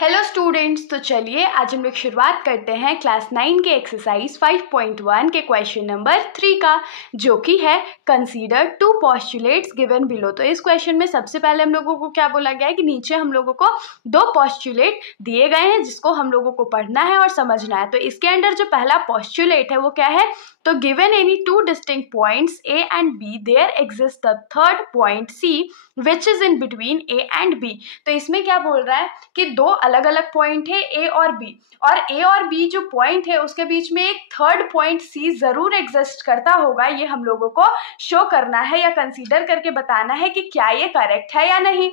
Hello students, तो चलिए आज हम लोग शुरुआत करते हैं क्लास 9 के एक्सरसाइज 5.1 के क्वेश्चन नंबर 3 का, जो कि है consider two postulates given below. तो इस क्वेश्चन में सबसे पहले हम लोगों को क्या बोला गया है कि नीचे हम लोगों को दो पोस्टुलेट दिए गए हैं जिसको हम लोगों को पढ़ना है और समझना है। तो इसके अंदर जो पहला पोस्टुलेट है वो क्या है, तो given any two distinct points A and B there exist the third point C which is in between A and B. तो इसमें क्या बोल रहा है कि दो अलग अलग पॉइंट है ए और बी, और ए और बी जो पॉइंट है उसके बीच में एक थर्ड पॉइंट सी जरूर एग्जिस्ट करता होगा। ये हम लोगों को शो करना है या कंसीडर करके बताना है कि क्या ये करेक्ट है या नहीं।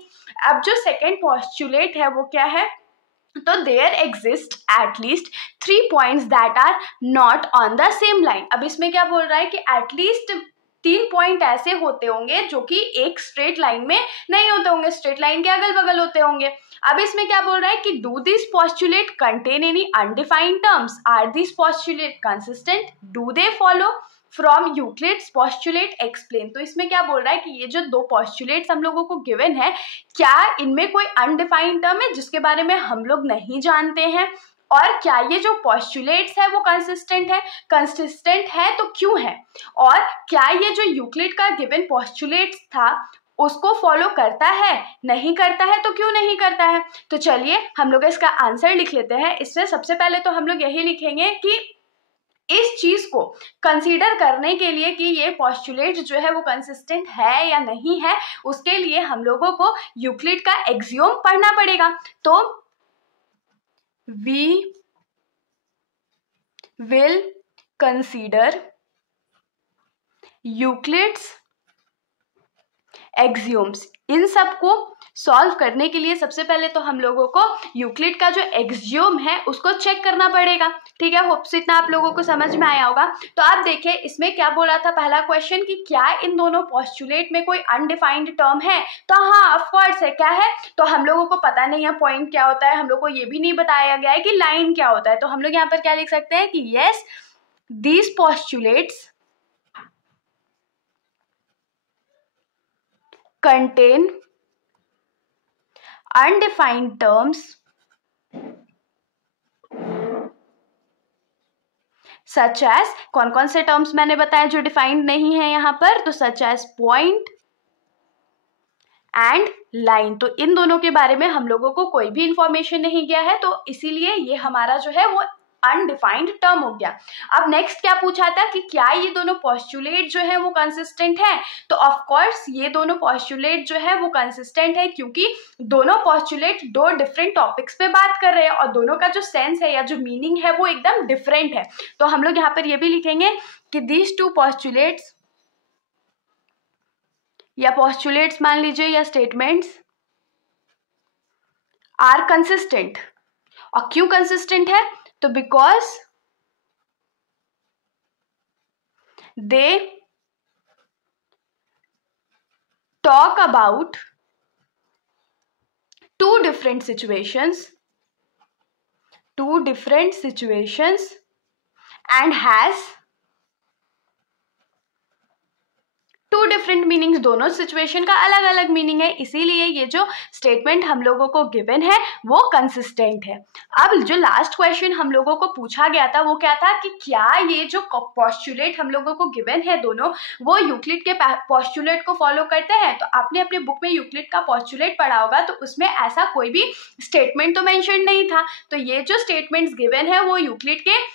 अब जो सेकेंड पोस्टुलेट है वो क्या है, तो there exist at least 3 points that are not on the same line. अब इसमें क्या बोल रहा है कि एटलीस्ट 3 पॉइंट ऐसे होते होंगे जो कि एक स्ट्रेट लाइन में नहीं होते होंगे, स्ट्रेट लाइन के अगल बगल होते होंगे। अब इसमें क्या बोल रहा है कि do this postulate contain any undefined terms, are this postulate consistent, do they follow from Euclid's postulate explain. तो इसमें क्या बोल रहा है कि ये जो दो पोस्टुलेट्स हम लोगों को गिवन है, क्या इनमें कोई अनडिफाइंड टर्म है जिसके बारे में हम लोग नहीं जानते हैं, और क्या ये जो पोस्टुलेट्स है वो कंसिस्टेंट है तो क्यों है, और क्या ये जो यूक्लिड का गिवन पोस्टुलेट्स था उसको फॉलो करता है, नहीं करता है तो क्यों नहीं करता है। तो चलिए हम लोग इसका आंसर लिख लेते हैं। इसमें सबसे पहले तो हम लोग यही लिखेंगे कि इस चीज को कंसीडर करने के लिए कि ये पोस्टुलेट जो है वो कंसिस्टेंट है या नहीं है, उसके लिए हम लोगों को यूक्लिड का एक्सियोम पढ़ना पड़ेगा। तो we will consider Euclid's axioms। इन सबको सॉल्व करने के लिए सबसे पहले तो हम लोगों को यूक्लिड का जो एक्सियोम है उसको चेक करना पड़ेगा। ठीक है, होप्स इतना आप लोगों को समझ में आया होगा। तो आप देखिए इसमें क्या बोला था पहला क्वेश्चन कि क्या इन दोनों पोस्टुलेट में कोई अनडिफाइंड टर्म है, तो हाँ ऑफ कोर्स है। क्या है, तो हम लोगों को पता नहीं है पॉइंट क्या होता है, हम लोग को ये भी नहीं बताया गया है कि लाइन क्या होता है। तो हम लोग यहाँ पर क्या लिख सकते हैं कि yes these postulates contain undefined terms such as, कौन कौन से टर्म्स मैंने बताया जो डिफाइंड नहीं है यहाँ पर, तो such as point and line. तो इन दोनों के बारे में हम लोगों को कोई भी इंफॉर्मेशन नहीं गया है, तो इसीलिए ये हमारा जो है वो अनडिफाइंड टर्म हो गया। अब नेक्स्ट क्या पूछा था कि क्या ये दोनों पोस्टुलेट जो है वो कंसिस्टेंट है, तो ऑफ कोर्स ये दोनों पोस्टुलेट जो है वो कंसिस्टेंट है, क्योंकि दोनों पोस्टुलेट दो डिफरेंट टॉपिक्स पे बात कर रहे हैं और दोनों का जो सेंस है या जो मीनिंग है वो एकदम डिफरेंट है। तो हम लोग यहाँ पर ये भी लिखेंगे कि दीज टू पोस्टुलेट्स, या पोस्टुलेट्स मान लीजिए या स्टेटमेंट्स, आर कंसिस्टेंट। और क्यों कंसिस्टेंट है, तो because they talk about two different situations and has two different meanings. दोनों सिचुएशन का अलग अलग मीनिंग है, इसीलिए ये जो स्टेटमेंट हम लोगों को गिवन है वो कंसिस्टेंट है। अब जो लास्ट क्वेश्चन हम लोगों को पूछा गया था वो क्या था कि क्या ये जो पोस्टुलेट हम लोगों को गिवन है दोनों, वो यूक्लिड के पोस्टुलेट को फॉलो करते हैं। तो आपने अपने बुक में यूक्लिड का पोस्टुलेट पढ़ा होगा, तो उसमें ऐसा कोई भी स्टेटमेंट तो मेंशन नहीं था। तो ये जो स्टेटमेंट्स गिवन है वो यूक्लिड के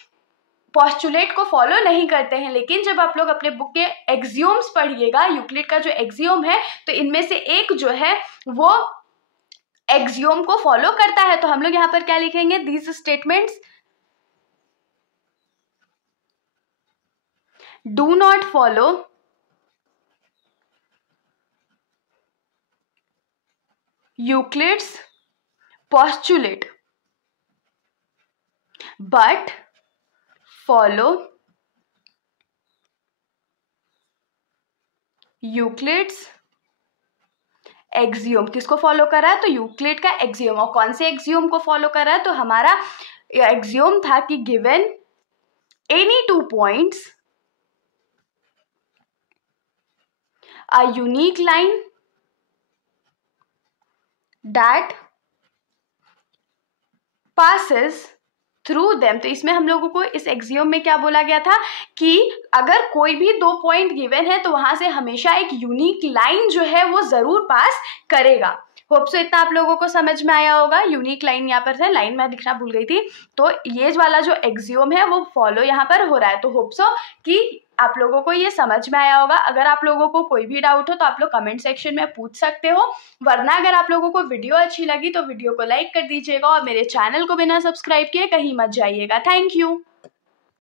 पोस्टुलेट को फॉलो नहीं करते हैं। लेकिन जब आप लोग अपने बुक के एक्सियोम्स पढ़िएगा, यूक्लिड का जो एक्सियोम है, तो इनमें से एक जो है वो एक्सियोम को फॉलो करता है। तो हम लोग यहाँ पर क्या लिखेंगे, these statements do not follow Euclid's postulate but follow Euclid's axiom. किसको फॉलो कर रहा है, तो यूक्लिड का एक्सियोम। और कौन से एक्सियोम को फॉलो कर रहा है, तो हमारा एक्सियोम था कि given any two points a unique line that passes through them. तो इसमें हम लोगों को इस एक्सियोम में क्या बोला गया था कि अगर कोई भी 2 पॉइंट गिवन है तो वहां से हमेशा एक यूनिक लाइन जो है वो जरूर पास करेगा। होप सो इतना आप लोगों को समझ में आया होगा। यूनिक लाइन यहाँ पर है, लाइन मैं लिखना भूल गई थी, तो ये वाला जो एक्सियोम है वो फॉलो यहाँ पर हो रहा है। तो होप सो कि आप लोगों को ये समझ में आया होगा। अगर आप लोगों को कोई भी डाउट हो तो आप लोग कमेंट सेक्शन में पूछ सकते हो, वरना अगर आप लोगों को वीडियो अच्छी लगी तो वीडियो को लाइक कर दीजिएगा और मेरे चैनल को बिना सब्सक्राइब किए कहीं मत जाइएगा। Thank you.